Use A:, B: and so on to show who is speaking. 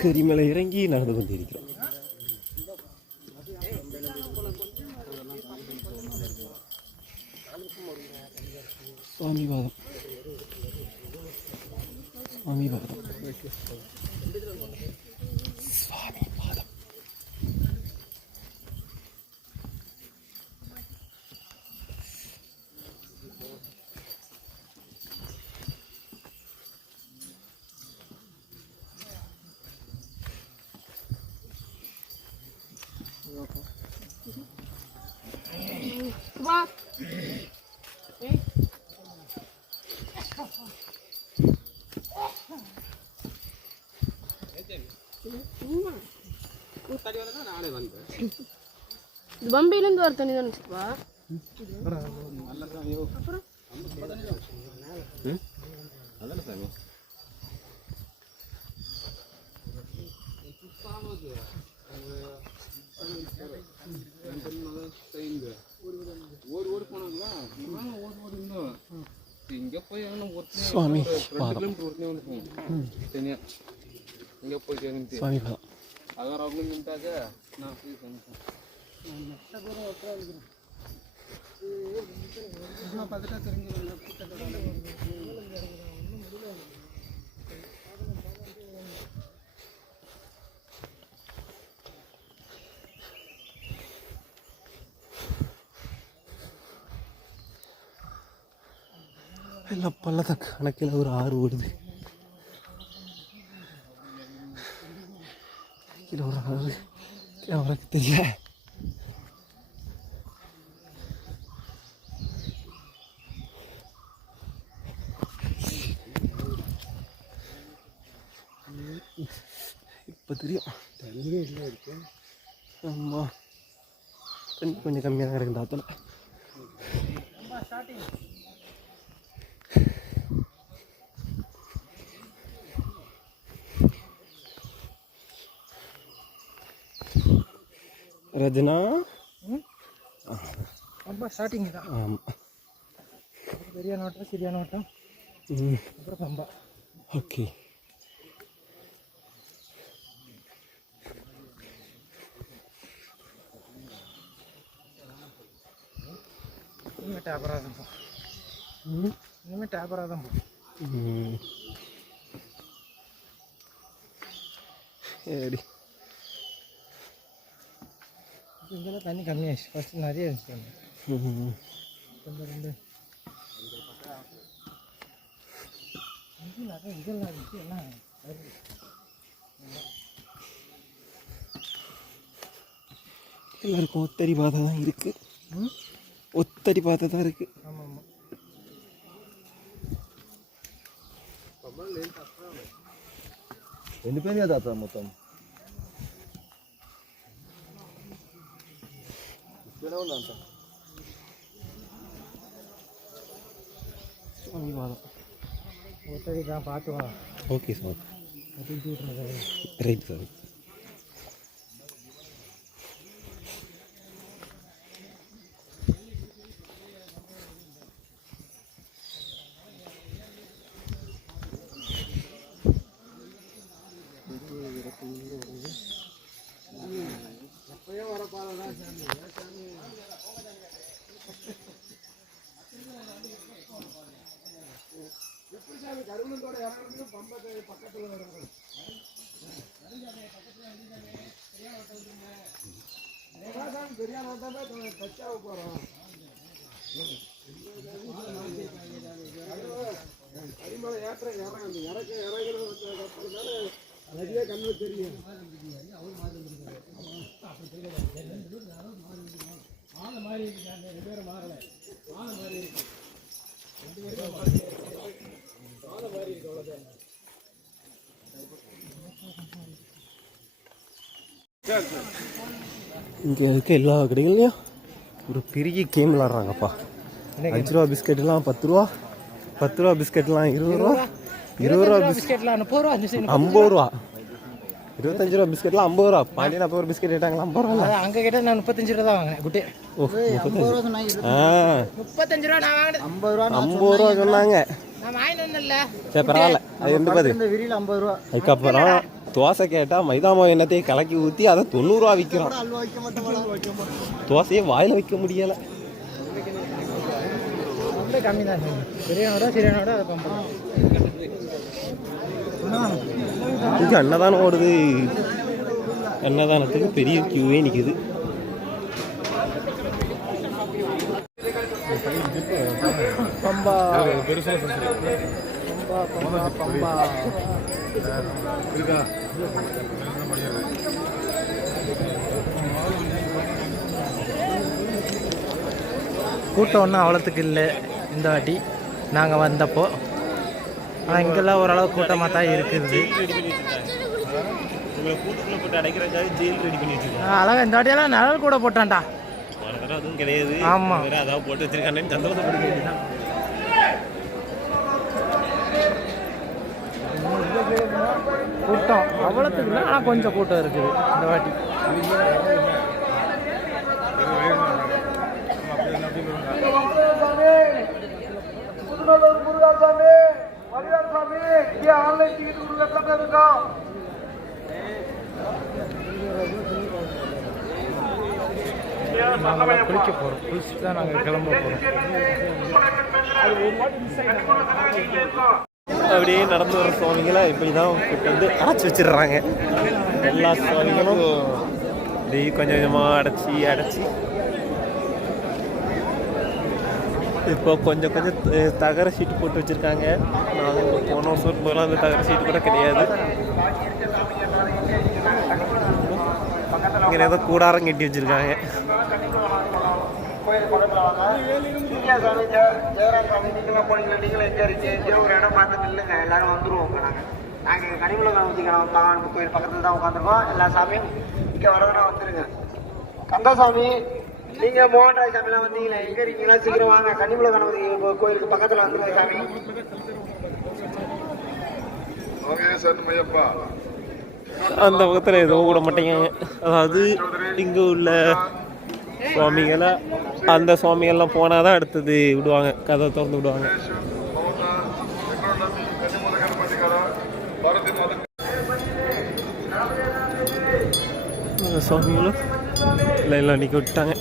A: கரிமலை இறங்கி நடந்து கொண்டிருக்கிறோம். சுவாமி பாதம் சுவாமி பாதம்
B: இது பம்பையிலேருந்து வர தண்ணி தானே சிப்பா
C: அவனை ஒருத்தனே
A: சுவாமி பாதம்.
C: கிலோமீட்டர் ஒருத்தனே வந்து நான் தனியா பண்ணிட்டேன் நான் இருந்து
A: தூரம் பாதம்
C: அதான் நான் பார்த்துட்டா பண்ணிட்டேன்
A: எல்லாம் பள்ளத்த கணக்கில் ஒரு ஆறு ஓடுது. கணக்கில் ஒரு ஆறு. அவருக்கு தெரியல இப்போ தெரியும் தண்ணியே இல்லை இருக்கு ஆமாம் தண்ணி கொஞ்சம் ದಿನ? ಹಬ್ಬ ಸ್ಟಾರ್ಟಿಂಗ್ ಇದೆ. ಹಾಂ
D: ಬೆರಿಯ ನೋಟ ಸಿರಿಯ
A: ನೋಟ
D: ಹ್ಞೂ ಕಂಬ ಓಕೆ. ನಿಮ್ಮ
A: ಟ್ಯಾಬ್
D: ರಾದಂಬ ಹ್ಞೂ
A: ನಿಮ್ಮ
D: ಟ್ಯಾಬ್ ರಾದಂಬ ಹ್ಞೂ ಹೇಳಿ இனிமேல் டேப்பராக தான் போ
A: ம் சரி
D: இங்கெல்லாம் தண்ணி கம்மியாகிடுச்சு ஃபஸ்ட்டு நிறைய இருந்துச்சு தண்ணி
A: ம்
D: ரெண்டு ரெண்டு இது நிறைய இதெல்லாம் இருந்துச்சு எல்லாம் வருது.
A: எல்லாருக்கும் ஒத்தடி பாதை தான் இருக்கு
D: ம்
A: ஒத்தடி பாதை தான் இருக்கு
D: ஆமாம் ஆமாம்
E: ఎన్ని పేరు తాత మొత్తం ஓகே சார்
A: ரைட் சார்
D: எப்பயோ வர பாருங்க கருவலத்தோட இறங்குறதுக்கு பம்பத்தை பக்கத்தில் வருவாங்க பெரியார் தான் தச்சாவை போகிறோம்
A: பரிமலை ஏற்ற
D: இறங்க அந்த
A: இறக்க இறங்குறதுனால நிறைய கண்ணில் தெரியும் அவர் மாறி மாறி இங்கே இருக்க எல்லா கடைகள்லையும் ஒரு பெரிய கேம் விளாட்றாங்கப்பா அஞ்சு ரூபா பிஸ்கெட்லாம் பத்து ரூபா பத்து ரூபா பிஸ்கெட்லாம் இருபது ரூபா இருபது ரூபா பிஸ்கெட்
D: பிஸ்கெட்லாம் முப்பது ரூபா
A: ஐம்பது ரூபா இருபத்தஞ்சு ரூபா பிஸ்கெட்லாம் ஐம்பது ரூபா. பாண்டியன் அப்போ ஒரு பிஸ்கெட் கேட்டாங்களா ஐம்பது ரூபா
D: அங்கே கேட்டால் நான் முப்பத்தஞ்சு ரூபா தான் வாங்கினேன் குட்டி.
A: ஓ முப்பத்தஞ்சு. ஆ.
D: முப்பத்தஞ்சு ரூபா நான் வாங்கினேன்.
E: ஐம்பது ரூபா
A: ஐம்பது ரூபா சொன்னாங்க.
D: நான் வந்தேன்ல
A: சரி பரவாயில்ல. அது எந்த பாது
E: இந்த விரியில் ஐம்பது ரூபா.
A: அதுக்கப்புறம் தோசை கேட்டால் மைதா மாவு எண்ணத்தையும் கலக்கி ஊற்றி அதை தொண்ணூறுரூவா
E: விற்கிறான் தோசையே
A: தோசையை வாயில் வைக்க முடியலை. இங்கே அன்னதானம் ஓடுது. அன்னதானத்துக்கு பெரிய கியூவே நிற்குது
D: பம்பா பம்பா பம்பா பம்பா கூட்டம் ஒன்றும் அவ்வளோத்துக்கு இல்லை இந்த வாட்டி நாங்கள் வந்தப்போ ஆனால் இங்கெல்லாம் ஓரளவு கூட்டமாக தான் இருக்குது அழகா இந்த வாட்டியெல்லாம் நிழல் கூட போட்டான்டா
A: அதுவும் கிடையாது
D: ஆமா.
A: வேற அதாவது போட்டு வச்சிருக்கானேன்னு சந்தோஷப்படுத்த
D: கூட்டம். அவ்வளோத்துக்கு இல்லை ஆனால் கொஞ்சம் கூட்டம் இருக்குது இந்த வாட்டி. நாங்கள் குளிக்க போகிறோம் குளிச்சு தான் நாங்கள் கிளம்ப போகிறோம்
A: அப்படியே நடந்து வர சுவாமிகளை இப்படி தான் கூட்டு வந்து அடைச்சி வச்சிடுறாங்க. எல்லா சுவாமிகளும் அப்படியே கொஞ்சம் கொஞ்சமாக அடைச்சி அடைச்சி. இப்போ கொஞ்சம் கொஞ்சம் தகர சீட்டு போட்டு வச்சுருக்காங்க. நாங்கள் போன வருஷம் போகலாம் அந்த தகர சீட்டு கூட கிடையாது. இங்கே ஏதோ கூடாரம் கட்டி வச்சுருக்காங்க.
F: ஜெயராஜ் சாமி நீங்களும் போனீங்க நீங்களும் எங்க இருக்கீங்க ஒரு இடம் பார்த்து நில்லுங்க எல்லாரும் வந்துருவோம் இப்போ நாங்கள் நாங்கள் கனிமல கணபதிக்கான பகவான் கோயில் பக்கத்தில் தான் உட்காந்துருக்கோம் எல்லா சாமியும் இங்கே வரதுனா வந்துருங்க. கந்தசாமி நீங்க மோகன் ராய் சாமிலாம் வந்தீங்களே எங்க இருக்கீங்களா? சீக்கிரம் வாங்க. கனிமல கணபதி கோயிலுக்கு பக்கத்தில் வந்துருங்க சாமி.
A: அந்த பக்கத்தில் எதுவும் விட மாட்டேங்க. அதாவது இங்கே உள்ள சுவாமிகளை அந்த சுவாமிகள்லாம் போனால் தான் அடுத்தது விடுவாங்க. கதை திறந்து விடுவாங்க. சுவாமிகளும் இல்லை லைனில் நிற்க விட்டாங்க